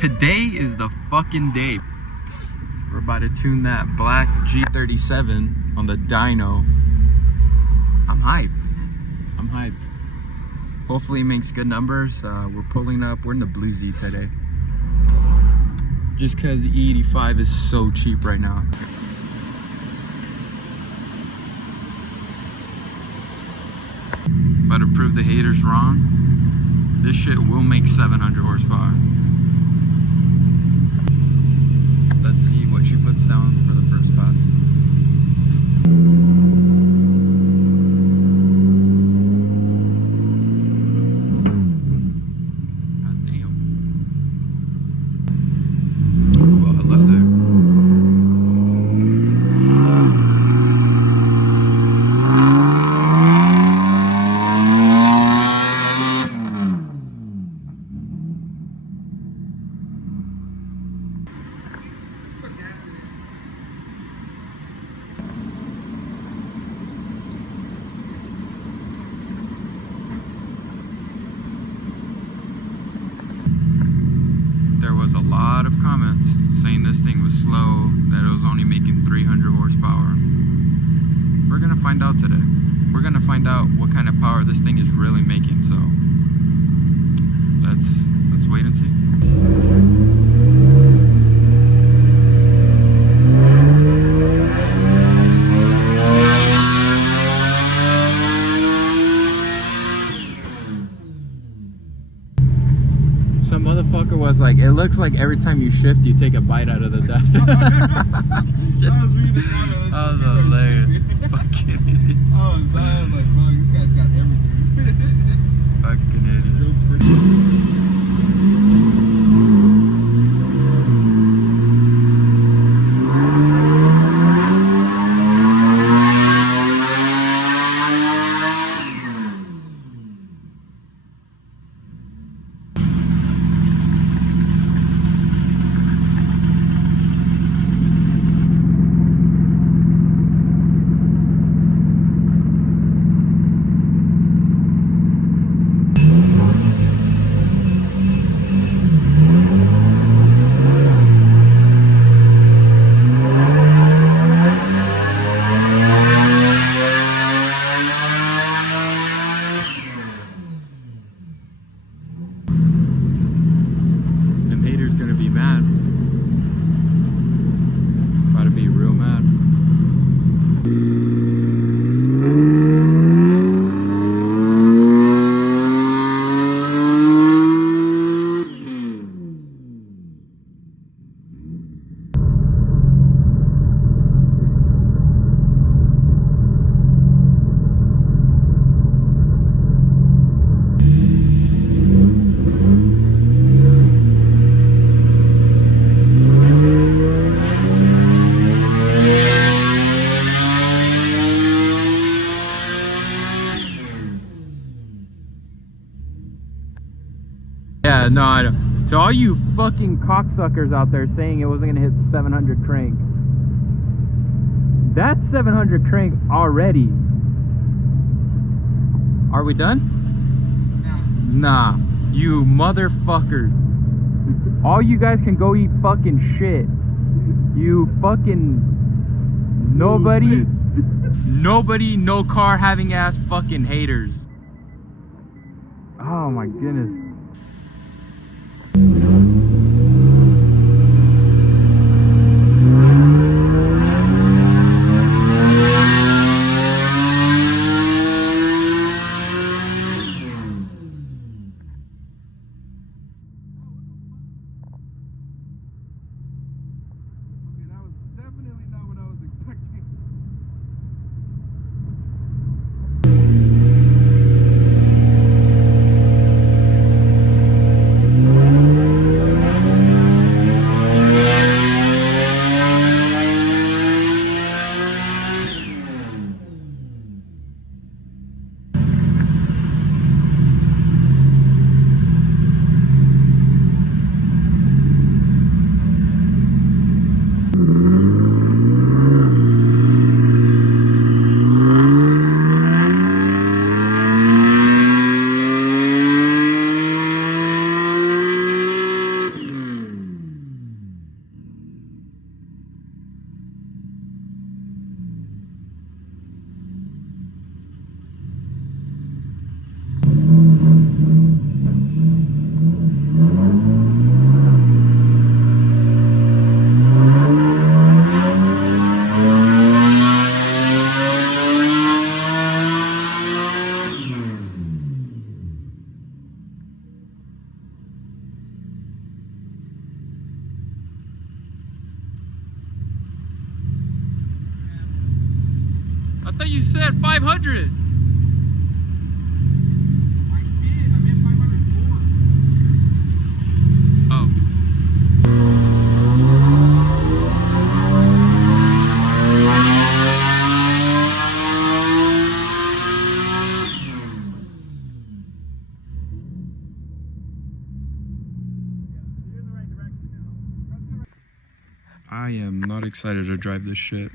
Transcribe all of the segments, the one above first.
Today is the fucking day. We're about to tune that black G37 on the dyno. I'm hyped. I'm hyped. Hopefully it makes good numbers. We're pulling up. We're in the Bluesy today. Just because E85 is so cheap right now. About to prove the haters wrong. This shit will make 700 horsepower. Let's see what she puts down for the first pass. God damn. Well, hello there. There was a lot of comments saying this thing was slow, that it was only making 300 horsepower. We're gonna find out today. We're gonna find out what kind of power this thing is really making, so let's wait and see. Some motherfucker was like, it looks like every time you shift, you take a bite out of the desk. I was reading the comment. That was hilarious. Fucking idiot. I was dying, like, bro, this guy's got everything. Fucking idiot. Yeah, no, I don't. To all you fucking cocksuckers out there saying it wasn't gonna hit 700 crank, that's 700 crank already. Are we done? Nah, you motherfuckers. All you guys can go eat fucking shit. You fucking nobody, no car having ass fucking haters. Oh my goodness. thought you said 500. I did. I meant 504. Oh. I am not excited to drive this shit.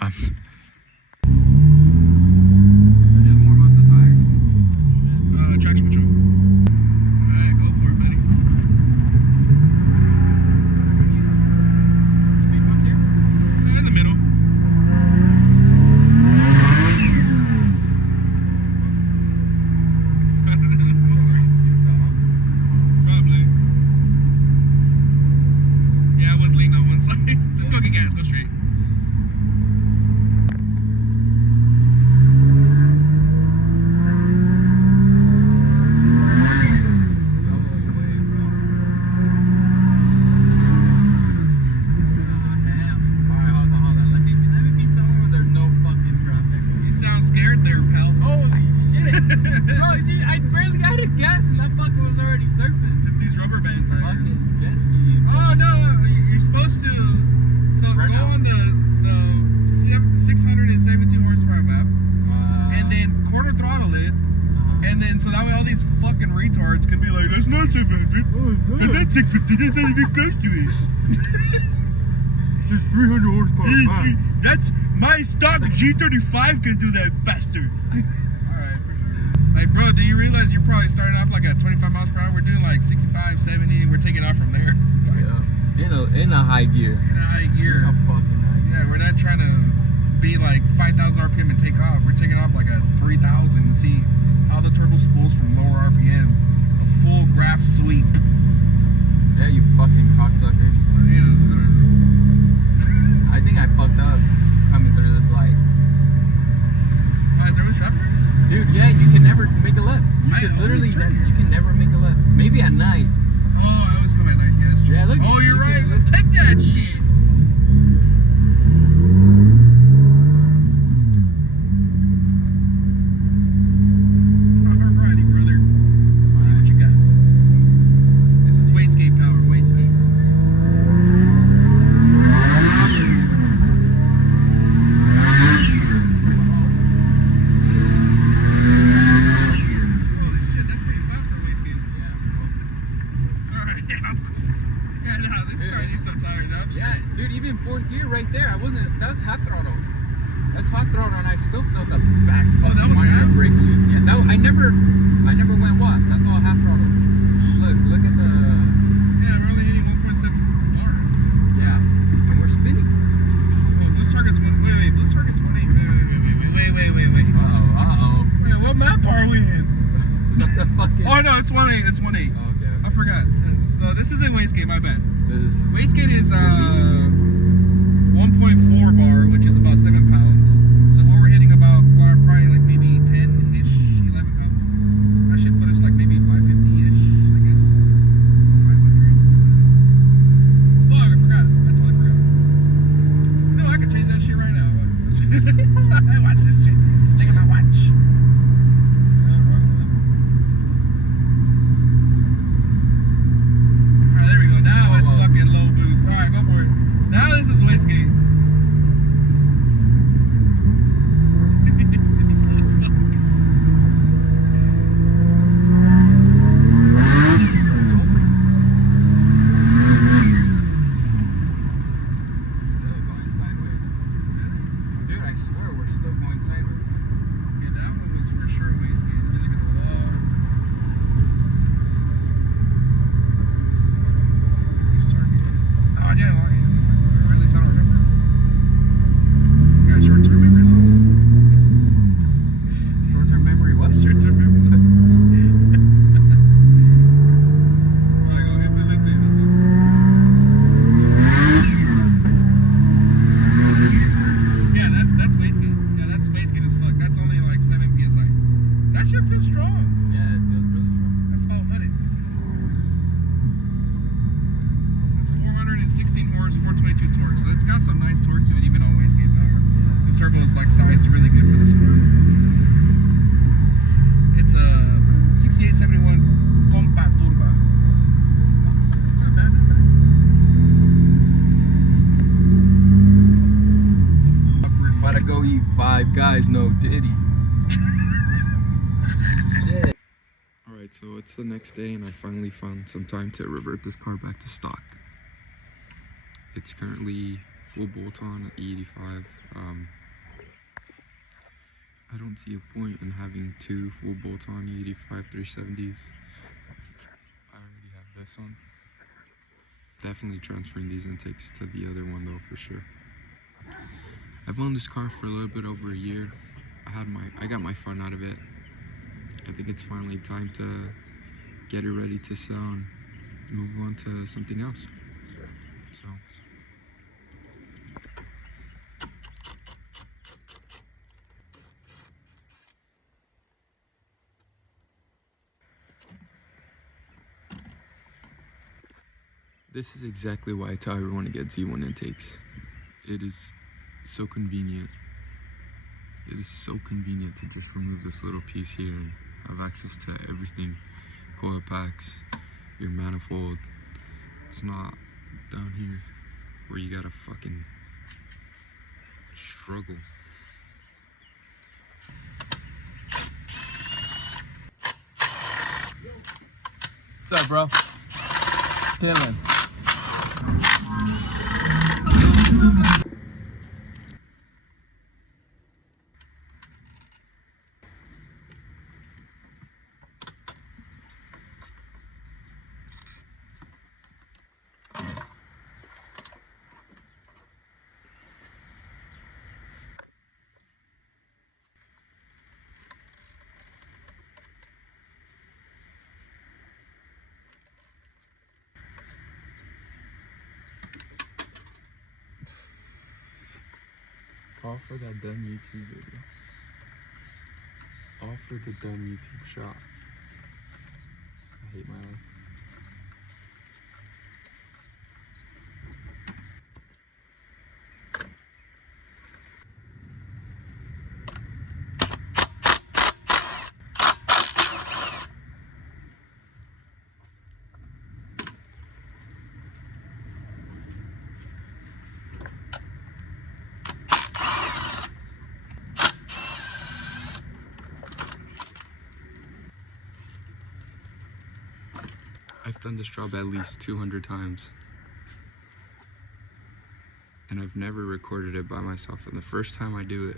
I'm just warm up the tires. Traction control. Alright, go for it, buddy. Speed bumps here? In the middle. Probably. Yeah, I was leaning on one side. Let's go get gas, go straight. You sound scared there, pal. Holy shit! No, dude, I barely got a gas and that fucker was already surfing. It's these rubber band tires. Fucking jet ski. Oh no, you're supposed to. So Right go now. on the 672 horsepower map, and then quarter throttle it, and then so that way all these fucking retards can be like, that's not 700, that's not 650, that's not even close to it. There's 300 horsepower. That's my stock G35 can do that faster. Alright, for sure. Like, bro, do you realize you're probably starting off like at 25 miles per hour? We're doing like 65, 70, and we're taking off from there. Yeah. In a high gear. In a high gear. In a fucking high gear. Yeah, we're not trying to be like 5,000 RPM and take off. We're taking off like at 3,000 to see how the turbo spools from lower RPM. A full graph sweep. Yeah, you fucking cocksuckers. I think I fucked up coming through this light. Is there much traffic? Dude, yeah, you can never make a left. You I can literally, always turn here. you can never make a left. Maybe at night. Oh, I always come at night, yes. Yeah, look. Oh, you're you right. can- Take that shit. Alrighty, brother. See what you got. This is wastegate power. Wastegate. Holy shit, that's pretty fast for a wastegate. Alright, yeah, I'm cool. Yeah, no, this car needs some tire jobs. Yeah, dude, even fourth gear right there. That was half throttle. That's half throttle, and I still felt the back fucking that was minor half? brake loose. Yeah, I never went what? That's all half throttle. Look at the. Yeah, we're only hitting 1.7 bar. Yeah, and we're spinning. Well, boost target's one. Wait, boost target's 1.8. Wait. Uh-oh. Wait, what map are we in? Is that the fucking. Oh no, it's 1.8. It's 1.8. Okay. I forgot. So this isn't wastegate. My bad. This is- Wastegate is 1.4 bar, which is about 7 pounds. So what we're hitting about probably like maybe 10-ish, 11 pounds. That should put us like maybe 550-ish, I guess. 500. Fuck, I forgot. I totally forgot. No, I can change that shit right now. Watch this shit. Look at my watch. Alright, there we go. Now it's fucking low boost. Alright, go for it. Now this is wastegate. It's slow as fuck. Still going sideways. Dude, I swear we're still going sideways. Yeah, that one was for sure wastegate. Let me look at the wall. Boost target. Oh, yeah, or at least I don't remember. Got short-term memory loss. Short-term memory, what? Short-term memory loss. Alright, go ahead, let's see. Yeah, that's wastegate. Yeah, that's wastegate as fuck. That's only like 7 PSI. That shit feels strong. Yeah, it feels really strong. That's 500. That's 416 horse, 422 torque. So it's got some nice torque to it, even on wastegate power. This turbos like size is really good for this car. It's a 6871 Compact Turbo. About to go E85, guys, no Diddy. Yeah. Alright, so it's the next day and I finally found some time to revert this car back to stock. It's currently full bolt-on at E85. I don't see a point in having two full bolt-on E85 370s. I already have this one. Definitely transferring these intakes to the other one though, for sure. I've owned this car for a little bit over a year. I got my fun out of it. I think it's finally time to get it ready to sell and move on to something else. So. This is exactly why I tell everyone to get Z1 intakes. It is so convenient. It is so convenient to just remove this little piece here and have access to everything. Coil packs, your manifold. It's not down here where you gotta fucking struggle. What's up, bro? Chillin'. All for that dumb YouTube video. All for the dumb YouTube shot. I hate my life. I've done this job at least 200 times. And I've never recorded it by myself. And the first time I do it,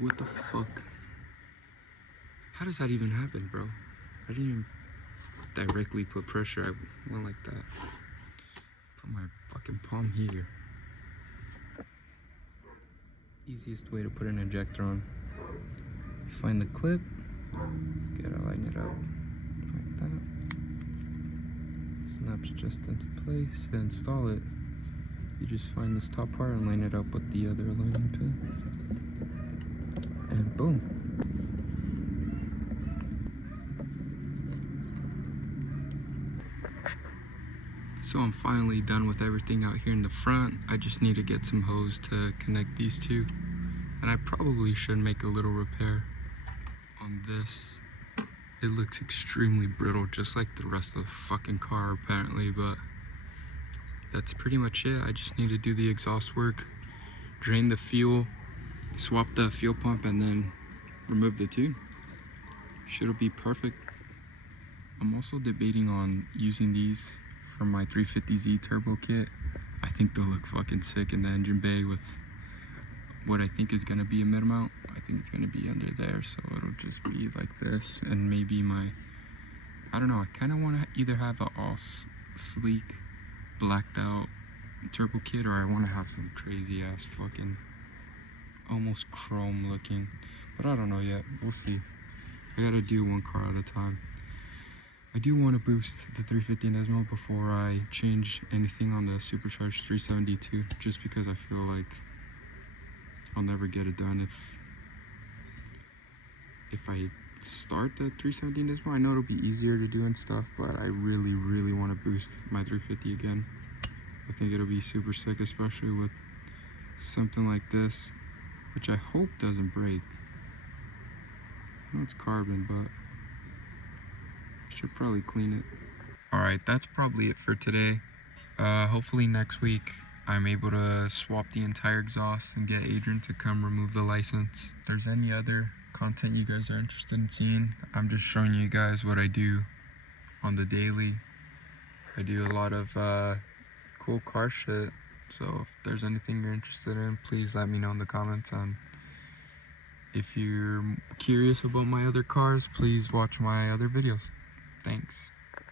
what the fuck? How does that even happen, bro? I didn't even directly put pressure. I went like that. Put my fucking palm here. Easiest way to put an injector on. You find the clip, gotta line it up like that. Snaps just into place. To install it, you just find this top part and line it up with the other aligning pin. And boom. So I'm finally done with everything out here in the front. I just need to get some hose to connect these two. And I probably should make a little repair on this. It looks extremely brittle, just like the rest of the fucking car apparently, but that's pretty much it. I just need to do the exhaust work, drain the fuel, swap the fuel pump, and then remove the tune. Should be perfect. I'm also debating on using these for my 350Z turbo kit. I think they'll look fucking sick in the engine bay with what I think is gonna be a mid mount. I think it's gonna be under there, so it'll just be like this, and maybe my, I don't know, I kind of want to either have a all sleek, blacked out turbo kit, or I want to have some crazy ass fucking, almost chrome looking, but I don't know yet. We'll see. I gotta do one car at a time. I do want to boost the 350 Nismo before I change anything on the supercharged 372, just because I feel like I'll never get it done if I start the 370 Nismo. I know it'll be easier to do and stuff, but I really want to boost my 350 again. I think it'll be super sick, especially with something like this, which I hope doesn't break. I know it's carbon, but I should probably clean it. Alright, that's probably it for today. Hopefully next week I'm able to swap the entire exhaust and get Adrian to come remove the license. If there's any other content you guys are interested in seeing, I'm just showing you guys what I do on the daily. I do a lot of cool car shit, so if there's anything you're interested in, please let me know in the comments. And if you're curious about my other cars, please watch my other videos. Thanks.